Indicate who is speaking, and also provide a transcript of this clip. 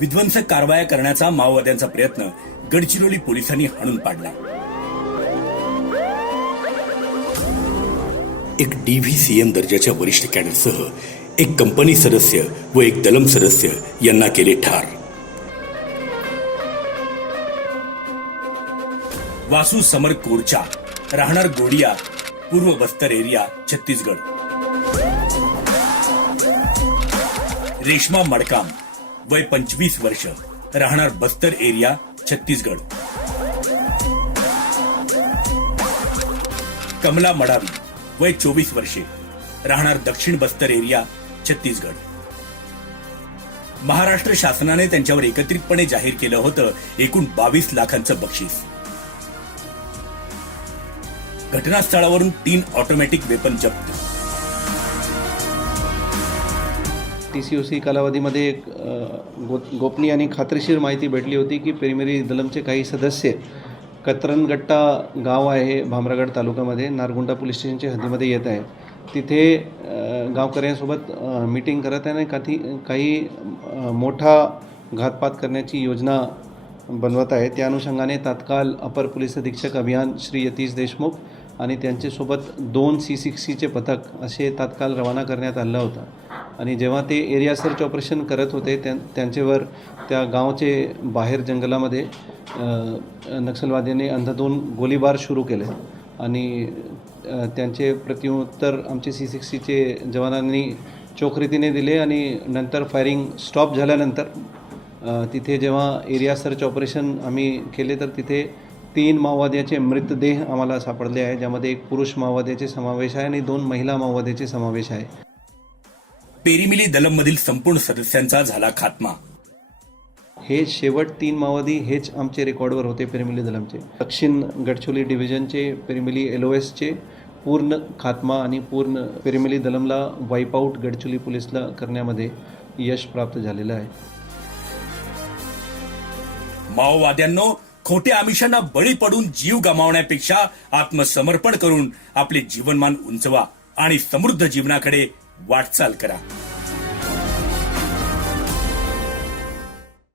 Speaker 1: विध्वंसक कारवाया करण्याचा माओवाद्यांचा प्रयत्न गडचिरोली पोलिसांनी हाणून पाडला. एक डीव्हीसीएम दर्जाच्या वरिष्ठ कॅडरसह एक कंपनी सदस्य व एक दलम सदस्य यांना केले ठार. वासू समर कोरचा राहणार गोडिया पूर्व बस्तर एरिया छत्तीसगड. रेश्मा मडकाम वय पंचवीस वर्ष. राहणार बस्तर एरिया छत्तीसगड. कमला मडावी वय चोवीस वर्षे. राहणार दक्षिण बस्तर एरिया छत्तीसगड. महाराष्ट्र शासनाने त्यांच्यावर एकत्रितपणे जाहीर केलं होतं एकूण बावीस लाखांचं बक्षीस. घटनास्थळावरून तीन ऑटोमॅटिक वेपन जप्त.
Speaker 2: टी सी ओ सी कालावधीमध्ये एक गो गोपनीय आणि खात्रीशीर माहिती भेटली होती की पेरिमेरी दलमचे काही सदस्य कतरनगट्टा गाव आहे भामरागड तालुक्यामध्ये नारगुंडा पोलीस स्टेशनच्या हद्दीमध्ये येत आहे. तिथे गावकऱ्यांसोबत मीटिंग करत आहे आणि काही काही मोठा घातपात करण्याची योजना बनवत आहे. त्या अनुषंगाने तात्काळ अपर पोलीस अधीक्षक अभियान श्री यतीश देशमुख आणि त्यांच्यासोबत दोन सी सिक्स सीचे पथक असे तात्काळ रवाना करण्यात आलं होतं. आणि जेव्हा ते एरिया सर्च ऑपरेशन करत होते त्यां त्यांच्यावर त्या गावचे बाहेर जंगलामध्ये अ, नक्षलवाद्यांनी दोन गोळीबार सुरू केले. आणि त्यांचे प्रत्युत्तर आमचे सी सिक्स सीचे जवानांनी चोखरीतीने दिले आणि नंतर फायरिंग स्टॉप झाल्यानंतर तिथे जेव्हा एरिया सर्च ऑपरेशन आम्ही केले तर तिथे तीन माओवाद्याचे मृतदेह आम्हाला सापडले आहे ज्यामध्ये एक पुरुष माओवाद्याचे समावेश आहे आणि दोन महिला माओवाद्याचे समावेश आहे.
Speaker 1: पेरीमिली दलम मधील संपूर्ण सदस्यांचा झाला खात्मा.
Speaker 2: हे शेवट तीन माओवादी हेच आमचे रेकॉर्डवर होते पेरिमिली दलमचे. दक्षिण गडचोली डिव्हिजनचे पेरिमिली एल ओ एसचे पूर्ण खात्मा आणि पूर्ण पेरिमिली दलमला वाईपआउट गडचोली पोलीसला करण्यामध्ये यश प्राप्त झालेलं आहे.
Speaker 1: माओवाद्यांनो खोट्या आमिषांना बळी पडून जीव गमावण्यापेक्षा आत्मसमर्पण करून आपले जीवनमान उंचवा आणि समृद्ध जीवनाकडे वाटचाल करा.